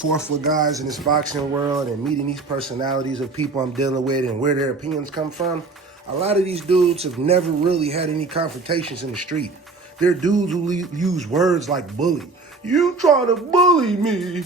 Forth with guys in this boxing world and meeting these personalities of people I'm dealing with and where their opinions come from, a lot of these dudes have never really had any confrontations in the street. They're dudes who use words like bully. You trying to bully me?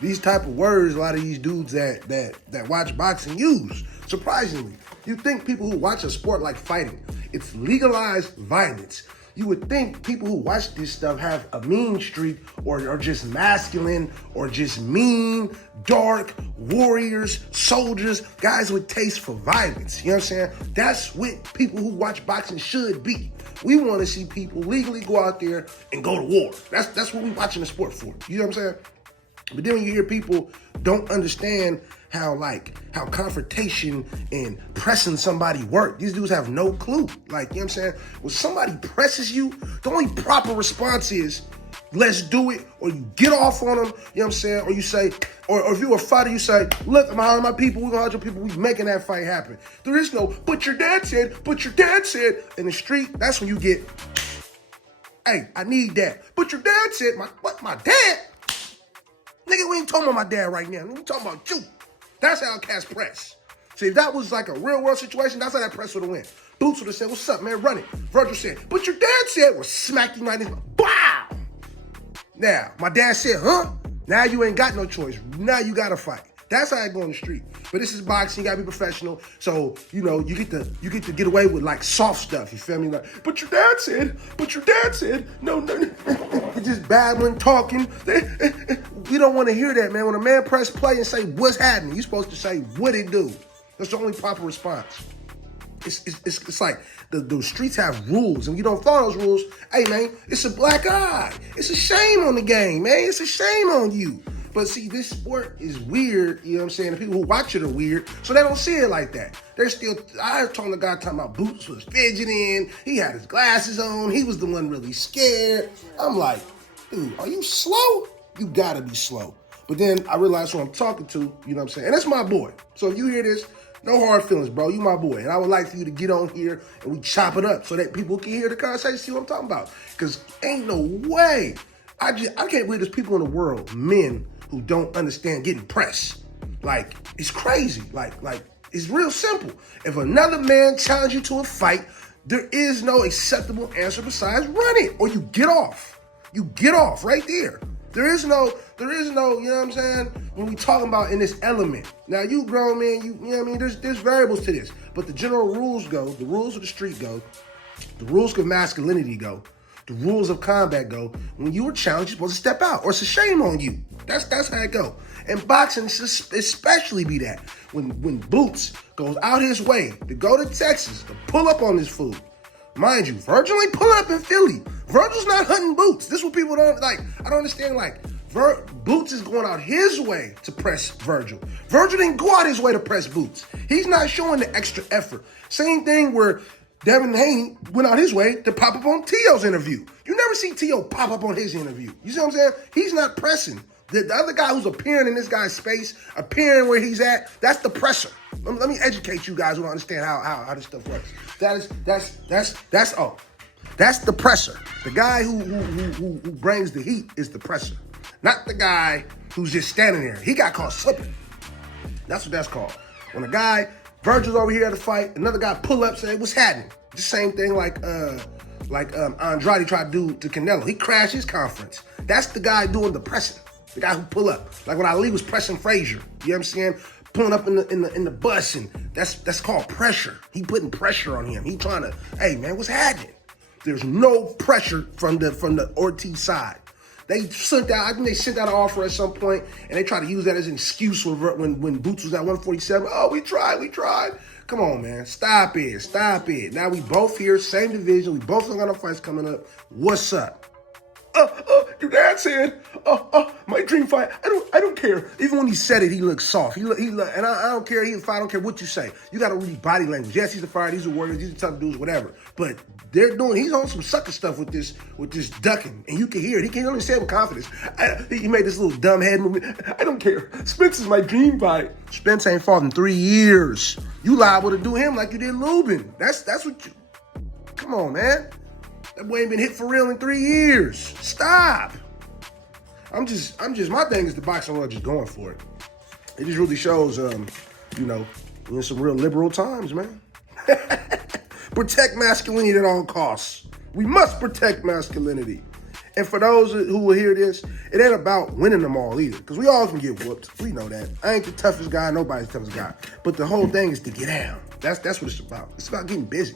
These type of words a lot of these dudes that watch boxing use. Surprisingly, you think people who watch a sport like fighting, it's legalized violence. You would think people who watch this stuff have a mean streak or are just masculine or just mean, dark, warriors, soldiers, guys with taste for violence. You know what I'm saying? That's what people who watch boxing should be. We want to see people legally go out there and go to war. That's what we watching the sport for. You know what I'm saying? But then when you hear people don't understand how confrontation and pressing somebody work. These dudes have no clue. Like, you know what I'm saying? When somebody presses you, the only proper response is, let's do it, or you get off on them, you know what I'm saying? Or you say, or if you're a fighter, you say, look, I'm hollering my people, we're gonna holler your people, we making that fight happen. There is no, but your dad said, in the street, that's when you get, hey, I need that. But your dad said, my dad? Nigga, we ain't talking about my dad right now. We talking about you. That's how cats press. See, if that was like a real world situation, that's how that press would have went. Boots would have said, what's up, man? Run it. Virgil said, but your dad said, we'll smack you right in the bow. Now, my dad said, huh? Now you ain't got no choice. Now you got to fight. That's how I go on the street. But this is boxing. You got to be professional. So, you know, you get to get away with like soft stuff. You feel me? Like, but your dad said, no. It's just babbling, talking. We don't want to hear that, man. When a man press play and say, what's happening? You're supposed to say, what it do? That's the only proper response. It's like the streets have rules, and you don't follow those rules. Hey, man, it's a black eye. It's a shame on the game, man. It's a shame on you. But see, this sport is weird, you know what I'm saying? The people who watch it are weird, so they don't see it like that. They're still, I heard the guy talking about Boots was fidgeting, he had his glasses on, he was the one really scared. I'm like, dude, are you slow? You gotta be slow. But then I realized who I'm talking to, you know what I'm saying? And that's my boy. So if you hear this, no hard feelings, bro. You my boy. And I would like for you to get on here and we chop it up so that people can hear the conversation, see what I'm talking about. Because ain't no way. I can't believe there's people in the world, men, who don't understand getting pressed. Like, it's crazy. Like, it's real simple. If another man challenges you to a fight, there is no acceptable answer besides run it, or you get off. You get off right there. There is no, you know what I'm saying? When we talking about in this element. Now, you grown man, you know what I mean? There's variables to this. But the general rules go, the rules of the street go, the rules of masculinity go, the rules of combat go. When you were challenged, you're supposed to step out, or it's a shame on you. That's how it go. And boxing especially be that. When Boots goes out his way to go to Texas to pull up on this fool. Mind you, Virgil ain't pulling up in Philly. Virgil's not hunting Boots. This is what people don't like. I don't understand. Like, Boots is going out his way to press Virgil. Virgil didn't go out his way to press Boots. He's not showing the extra effort. Same thing where Devin Haney went out his way to pop up on T.O.'s interview. You never see T.O. pop up on his interview. You see what I'm saying? He's not pressing. The other guy who's appearing in this guy's space, appearing where he's at, that's the presser. Let me educate you guys who don't understand how this stuff works. That's the presser. The guy who brings the heat is the presser, not the guy who's just standing there. He got caught slipping. That's what that's called. When a guy, Virgil's over here at the fight, another guy pull up, say, what's happening? The same thing like Andrade tried to do to Canelo. He crashed his conference. That's the guy doing the pressing. The guy who pull up. Like when Ali was pressing Frazier. You know what I'm saying? Pulling up in the bus, and that's called pressure. He putting pressure on him. He trying to, hey man, what's happening? There's no pressure from the Ortiz side. I think they sent out an offer at some point, and they tried to use that as an excuse when Boots was at 147. Oh, we tried. Come on, man. Stop it. Now we both here, same division. We both got no fights coming up. What's up? Your dad said, my dream fight. I don't care. Even when he said it, he looked soft. And I don't care. I don't care what you say. You got to read body language. Yes, he's a fighter. He's a warrior. He's a tough dudes, whatever. But he's on some sucker stuff with this ducking, and you can hear it. He can't understand with confidence. He made this little dumb head movement. I don't care. Spence is my dream fight. Spence ain't fought in 3 years. You liable to do him like you did Lubin. That's what you. Come on, man. That boy ain't been hit for real in 3 years. Stop. My thing is the boxing world just going for it. It just really shows, in some real liberal times, man. Protect masculinity at all costs. We must protect masculinity. And for those who will hear this, it ain't about winning them all either, because we all can get whooped. We know that. I ain't the toughest guy. Nobody's the toughest guy. But the whole thing is to get down. That's what it's about. It's about getting busy,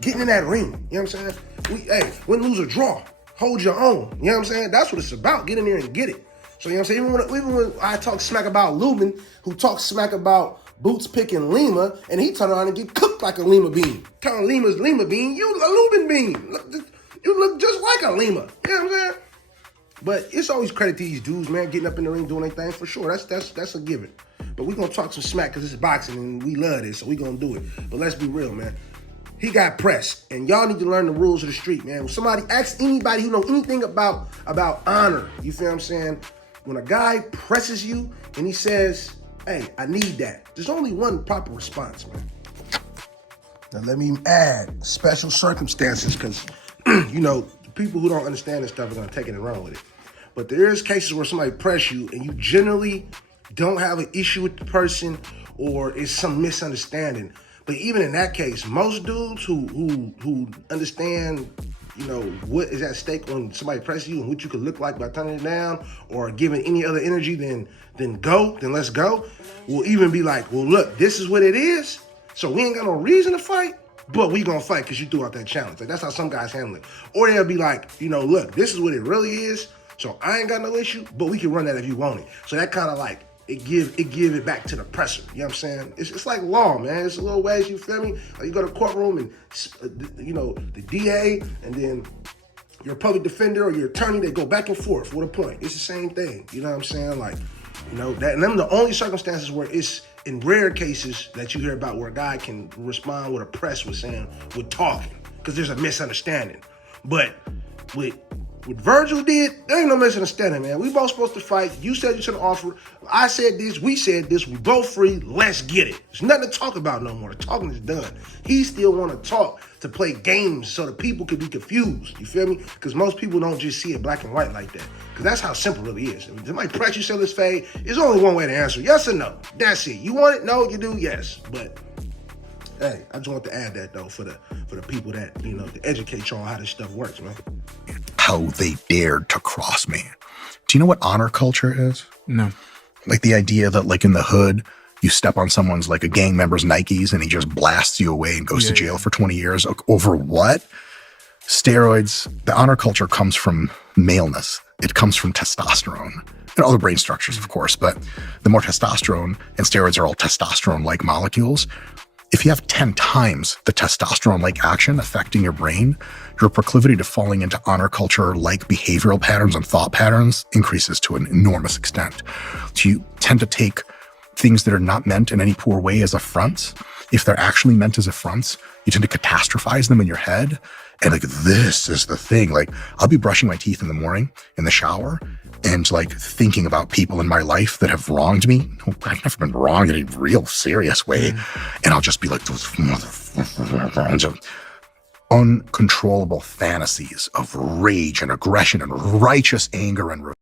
getting in that ring. You know what I'm saying? Win, lose, or draw. Hold your own. You know what I'm saying? That's what it's about. Get in there and get it. So, you know what I'm saying? Even when I talk smack about Lubin, who talks smack about Boots picking Lima, and he turn around and get cooked like a Lima bean. Telling Lima's Lima bean, you a Lubin bean. You look just like a Lima. You know what I'm saying? But it's always credit to these dudes, man, getting up in the ring, doing their thing for sure. That's a given. But we're going to talk some smack because it's boxing and we love this, so we're going to do it. But let's be real, man. He got pressed, and y'all need to learn the rules of the street, man. When somebody asks anybody who know anything about honor, you feel what I'm saying? When a guy presses you and he says, hey, I need that, there's only one proper response, man. Now, let me add special circumstances because, people who don't understand this stuff are going to take it and run with it. But there is cases where somebody press you and you generally don't have an issue with the person or it's some misunderstanding. But even in that case, most dudes who understand, what is at stake when somebody presses you and what you could look like by turning it down or giving any other energy than let's go, will even be like, well, look, this is what it is. So we ain't got no reason to fight, but we gonna fight because you threw out that challenge. Like, that's how some guys handle it. Or they'll be like, look, this is what it really is. So I ain't got no issue, but we can run that if you want it. So that kind of like, it give it back to the presser. You know what I'm saying? It's like law, man. It's a little ways, you feel me? Like you go to courtroom and, the DA and then your public defender or your attorney, they go back and forth with a point. It's the same thing. You know what I'm saying? Like, that, and them the only circumstances where it's in rare cases that you hear about where a guy can respond with a press with talking, because there's a misunderstanding. But what Virgil did, there ain't no misunderstanding, man. We both supposed to fight. You said you should offer. I said this. We said this. We both free. Let's get it. There's nothing to talk about no more. The talking is done. He still want to talk to play games so the people could be confused. You feel me? Because most people don't just see it black and white like that. Because that's how simple it really is. If somebody press you, sell this fade, there's only one way to answer. Yes or no. That's it. You want it? No, you do? Yes. But hey, I just want to add that though for the people that, to educate y'all how this stuff works, man. How they dared to cross me. Do you know what honor culture is? No. Like the idea that like in the hood, you step on someone's like a gang member's Nikes and he just blasts you away and goes to jail for 20 years. Over what? Steroids. The honor culture comes from maleness. It comes from testosterone and other brain structures, of course. But the more testosterone, and steroids are all testosterone-like molecules, if you have 10 times the testosterone-like action affecting your brain, your proclivity to falling into honor culture-like behavioral patterns and thought patterns increases to an enormous extent. So you tend to take things that are not meant in any poor way as affronts. If they're actually meant as affronts, you tend to catastrophize them in your head. And like, this is the thing. Like, I'll be brushing my teeth in the morning in the shower and like thinking about people in my life that have wronged me. I've never been wronged in a real serious way. And I'll just be like, those motherfuckers. Uncontrollable fantasies of rage and aggression and righteous anger and